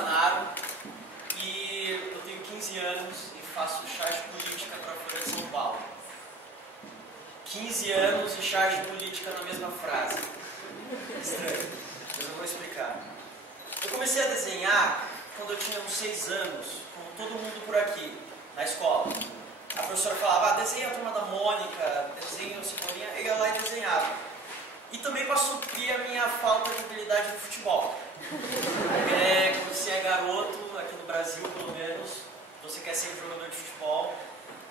Zanaro e eu tenho 15 anos e faço charge política para a Folha de São Paulo. 15 anos e charge política na mesma frase. Estranho, mas eu vou explicar. Eu comecei a desenhar quando eu tinha uns 6 anos, como todo mundo por aqui, na escola. A professora falava, desenha a Turma da Mônica, desenha o Cebolinha, eu ia lá e desenhava. E também para suprir a minha falta de habilidade no futebol. Quando você é garoto, aqui no Brasil pelo menos, você quer ser jogador de futebol,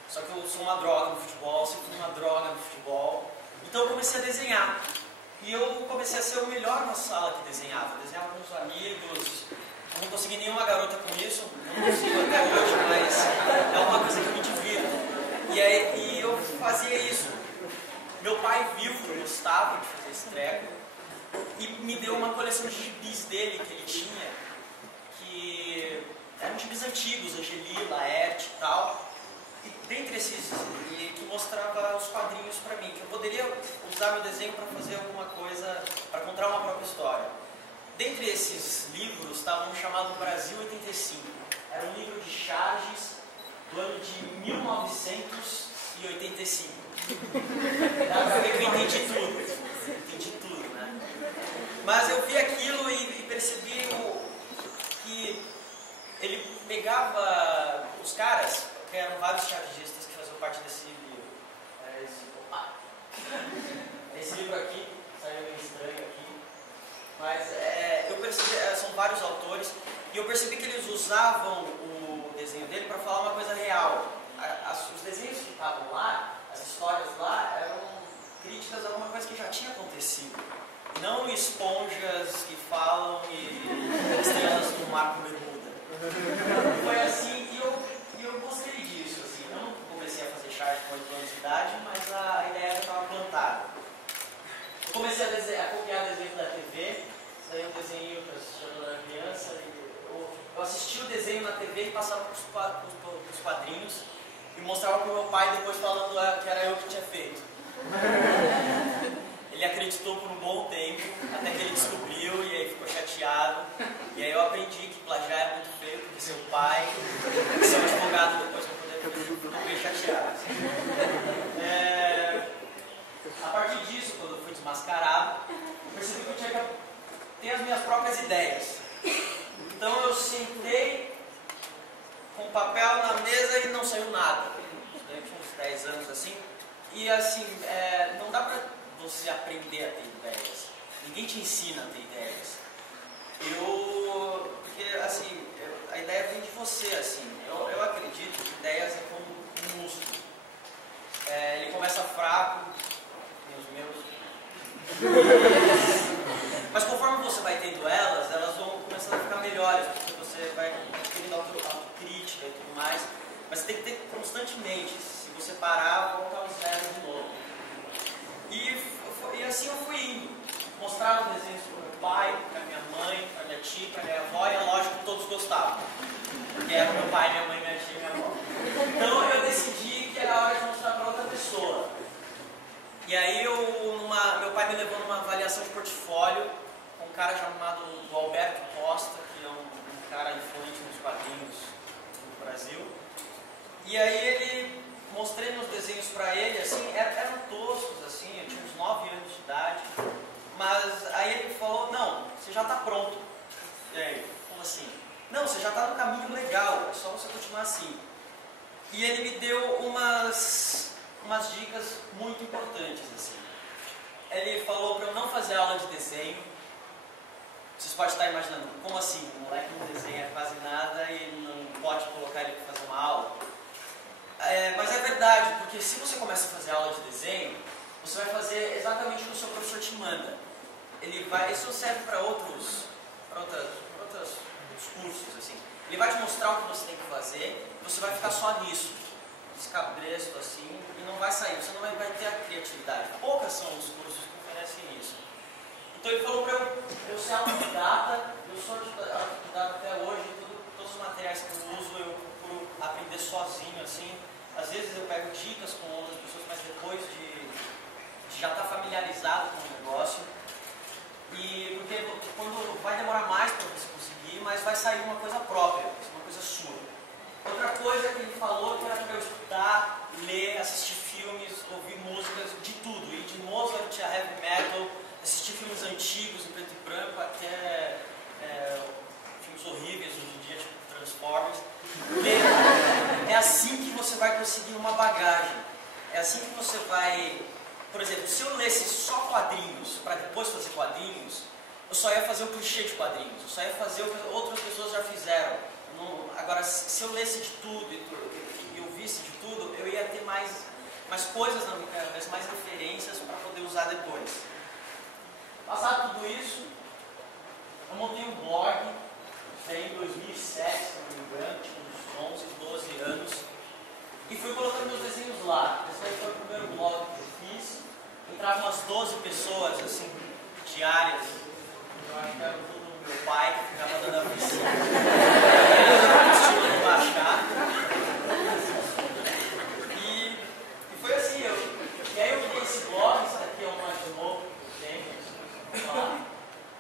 só que eu sou uma droga no futebol, sempre fui uma droga no futebol. Então eu comecei a desenhar. E eu comecei a ser o melhor na sala que desenhava. Eu desenhava com os amigos, não consegui nenhuma garota com isso, não consigo até hoje, mas é uma coisa que eu me divirto. E eu fazia isso. Meu pai viu que eu gostava de fazer esse treco e me deu uma coleção de gibis dele que ele tinha, que eram gibis antigos, Angelila, Laerte e tal. E dentre esses, que mostrava os quadrinhos para mim, que eu poderia usar meu desenho para fazer alguma coisa, para contar uma própria história. Dentre esses livros estava um chamado Brasil 85. Era um livro de charges do ano de 1985. Dá pra ver que eu entendi tudo, né? Mas eu vi aquilo e percebi que ele pegava os caras, que eram vários chargistas que faziam parte desse livro. Esse livro aqui, saiu meio estranho aqui, mas eu percebi, são vários autores, e eu percebi que eles usavam o desenho dele para falar uma coisa real. Os desenhos que estavam lá, as histórias lá, eram críticas a alguma coisa que já tinha acontecido. Não esponjas que falam e estrelas do mar com bermuda. Foi assim, e eu gostei disso. Assim. Eu não comecei a fazer charge com 8 anos de idade, mas a ideia já estava plantada. Eu comecei a copiar desenhos da TV, saiu um desenho para assistir quando eu era criança. Eu assistia o desenho na TV e passava para os quadrinhos. E mostrava para o meu pai depois falando que era eu que tinha feito. Ele acreditou por um bom tempo, até que ele descobriu e aí ficou chateado. E aí eu aprendi que plagiar é muito feio, porque seu pai, ser um advogado depois para poder ficar bem chateado. A partir disso, quando eu fui desmascarado, eu percebi que eu tinha que ter as minhas próprias ideias. Então eu sentei com o papel na mesa e não saiu nada. Eu tinha uns 10 anos assim. E assim, não dá pra você aprender a ter ideias. Ninguém te ensina a ter ideias. Porque assim, a ideia vem de você, assim. Eu acredito que ideias é como um músculo. Ele começa fraco, os meus. Mas conforme você vai tendo elas vão começando a ficar melhores, porque você vai adquirindo autocrítica e tudo mais. Mas você tem que ter constantemente. Se você parar, volta ao zero de novo. E assim eu fui indo. Mostrava desenhos para o meu pai, para minha mãe, para minha tia, para minha avó, e é lógico que todos gostavam. Porque era meu pai, minha mãe, minha tia e minha avó. Então eu decidi que era hora de mostrar para outra pessoa. E aí meu pai me levou numa avaliação de portfólio com um cara chamado Alberto Costa, que é um cara influente nos quadrinhos no Brasil. E aí mostrei meus desenhos para ele, assim, eram toscos, assim, eu tinha uns 9 anos de idade. Mas aí ele falou, não, você já está pronto. E aí, como assim? Não, você já está no caminho legal, é só você continuar assim. E ele me deu umas dicas muito importantes, assim. Ele falou para eu não fazer aula de desenho. Vocês podem estar imaginando, como assim? O moleque não desenha quase nada e ele não pode colocar ele para fazer uma aula? Mas é verdade, porque se você começa a fazer aula de desenho, você vai fazer exatamente o que o seu professor te manda. Isso serve para outros cursos, assim. Ele vai te mostrar o que você tem que fazer, e você vai ficar só nisso, descabresto assim, e não vai sair, você não vai ter a criatividade. Poucas são os cursos que oferecem isso. Então ele falou para eu ser autodidata, eu sou autodidata até hoje, todos os materiais que eu uso eu procuro aprender sozinho, assim. Às vezes eu pego dicas com outras pessoas, mas depois de já estar familiarizado com o negócio. E porque quando vai demorar mais para você conseguir, mas vai sair uma coisa própria, uma coisa sua. Outra coisa que ele falou que era para eu estudar, ler, assistir filmes, ouvir músicas, de tudo. Ir de Mozart a heavy metal, assistir filmes antigos em preto e branco, até filmes horríveis hoje em dia, tipo Transformers. Ler. É assim que você vai conseguir uma bagagem. É assim que você vai... Por exemplo, se eu lesse só quadrinhos, para depois fazer quadrinhos, eu só ia fazer o clichê de quadrinhos, eu só ia fazer o que outras pessoas já fizeram. Agora, se eu lesse de tudo e eu visse de tudo, eu ia ter mais coisas na minha cabeça, mais referências para poder usar depois. Passado tudo isso, eu montei um blog em 2007, se não me engano, tinha uns 11, 12 anos, e fui colocando meus desenhos lá. Esse aí foi o primeiro blog que eu fiz. Entravam umas 12 pessoas, assim, diárias. Eu acho que era tudo meu pai que ficava dando a visita. Eu baixar. E foi assim, e aí eu criei esse blog, esse daqui é um mais novo que eu tenho,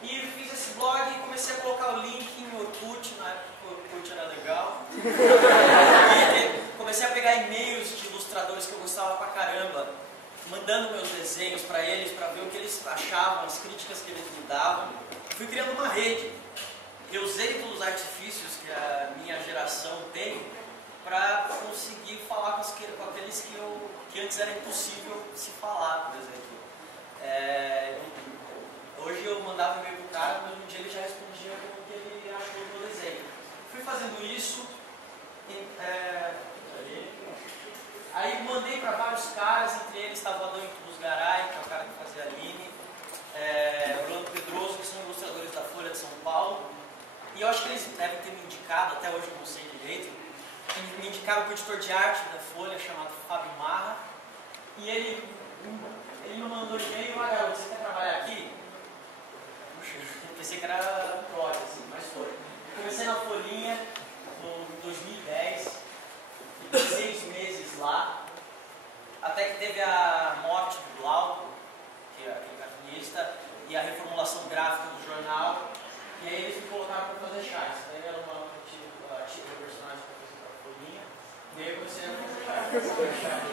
e fiz esse blog e comecei a colocar o link em Orkut, na época que o Orkut era legal. E comecei a pegar e-mails de ilustradores que eu gostava pra caramba, mandando meus desenhos para eles, para ver o que eles achavam, as críticas que eles me davam. Fui criando uma rede. Eu usei todos os artifícios que a minha geração tem para conseguir falar com aqueles que antes era impossível se falar, por exemplo. Hoje eu mandava e-mail pro cara, mas um dia ele já respondia com o que ele achou do meu desenho. Fui fazendo isso, aí mandei para vários caras, entre eles estava o Adão Tubus-Garay, que é o cara que fazia anime, Orlando Pedroso, que são ilustradores da Folha de São Paulo, e eu acho que eles devem ter me indicado, até hoje eu não sei direito, me indicaram para o editor de arte da Folha, chamado Fábio Marra, e ele me mandou um e-mail: garoto, você quer trabalhar aqui? Puxa, eu pensei que era prole, assim, mas foi. Comecei na Folhinha, em 2010, fiquei 6 meses lá, até que teve a morte do Glauco, que é aquele cartunista, e a reformulação gráfica do jornal, e aí eles me colocaram para fazer chás. Daí era uma antiga personagem que eu fiz para a Folhinha, e aí eu comecei a fazer chás.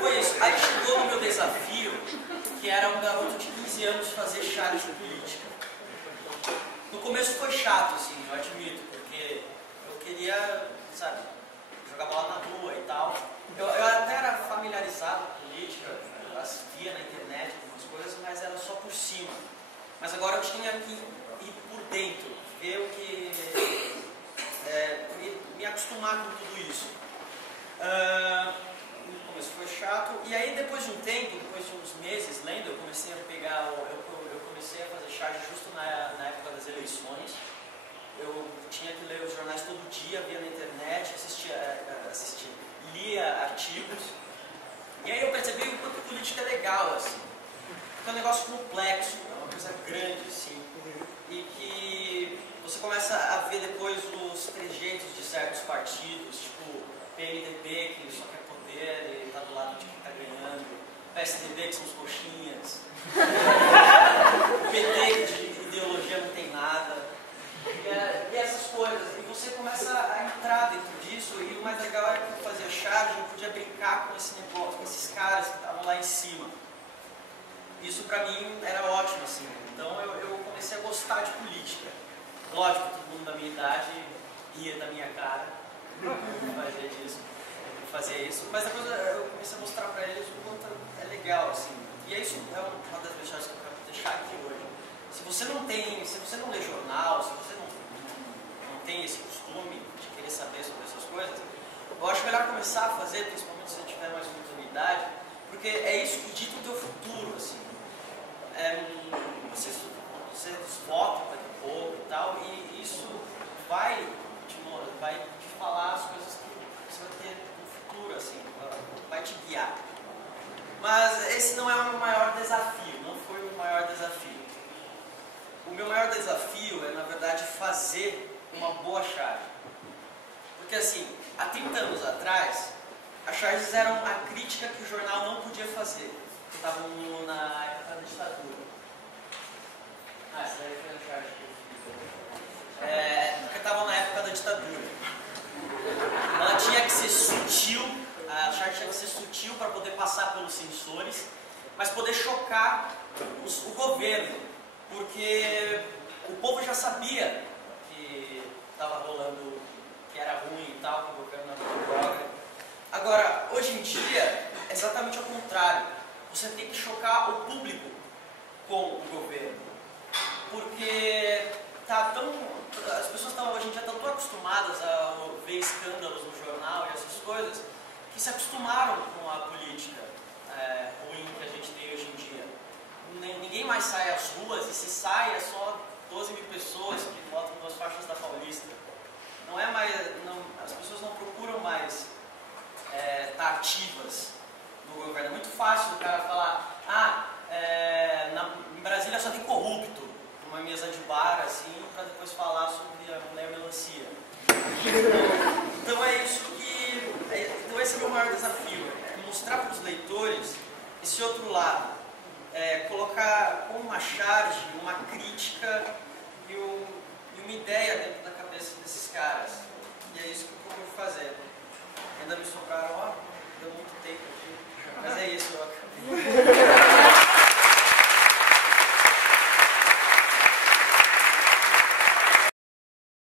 Foi isso. Aí chegou no meu desafio, que era um garoto de 15 anos fazer chás de política. No começo foi chato, assim, eu admito, porque eu queria, sabe, jogar bola na rua e tal. Eu até era familiarizado com política, eu assistia na internet algumas coisas, mas era só por cima. Mas agora eu tinha que ir por dentro, ver o que... me acostumar com tudo isso. No começo foi chato, e aí depois de um tempo, depois de uns meses lendo, eu comecei a pegar, eu comecei a fazer charge justo na época das eleições. Eu tinha que ler os jornais todo dia, via na internet, lia artigos. E aí eu percebi o quanto política é legal, assim. Porque é um negócio complexo, é uma coisa grande, assim. E que você começa a ver depois os trejeitos de certos partidos, tipo PMDB, que só quer poder e está do lado de quem está ganhando, PSDB, que são os coxinhas, PT, que de ideologia não tem nada, e essas coisas. E você começa a entrar dentro disso, e o mais legal era que eu fazia charge, eu podia brincar com esse negócio, com esses caras que estavam lá em cima. Isso pra mim era ótimo, assim. Então eu comecei a gostar de política. Lógico, todo mundo da minha idade ria da minha cara, fazer isso, mas depois eu comecei a mostrar pra eles o quanto é legal, assim. E isso é uma das mensagens que eu quero deixar aqui hoje. Se você não lê jornal, se você não tem esse costume de querer saber sobre essas coisas, eu acho melhor começar a fazer, principalmente se você tiver mais ou menos uma idade, porque é isso que dita o teu futuro, assim. Você votam daqui a pouco e tal, e isso vai te falar as coisas que você vai ter no futuro, assim, vai te guiar. Mas esse não é o meu maior desafio, não foi o meu maior desafio. O meu maior desafio é, na verdade, fazer uma boa charge. Porque, assim, há 30 anos atrás, as charges eram a crítica que o jornal não podia fazer, que estavam na época da ditadura. Ah, essa daí foi a charge que eu fiz. Porque estava na época da ditadura. Ela tinha que ser sutil, a charge tinha que ser sutil para poder passar pelos sensores, mas poder chocar o governo, porque o povo já sabia que estava rolando, que era ruim e tal, que o governo era droga. Agora, hoje em dia, é exatamente ao contrário. Você tem que chocar o público com o governo, porque as pessoas hoje em dia estão tão acostumadas a ver escândalos no jornal e essas coisas, que se acostumaram com a política ruim que a gente tem hoje em dia. Ninguém mais sai às ruas, e se sai é só 12 mil pessoas que votam nas faixas da Paulista. Não é mais, as pessoas não procuram mais estar ativas no governo. É muito fácil o cara falar, em Brasília só tem corrupto, numa mesa de bar, assim, para depois falar sobre a mulher melancia. Então é isso que... Então esse é o meu maior desafio, é mostrar para os leitores esse outro lado, colocar como uma charge, uma crítica e uma ideia dentro da cabeça desses caras. E é isso que eu procuro fazer. Ainda me sobraram, deu muito tempo aqui, mas é isso, eu acabei.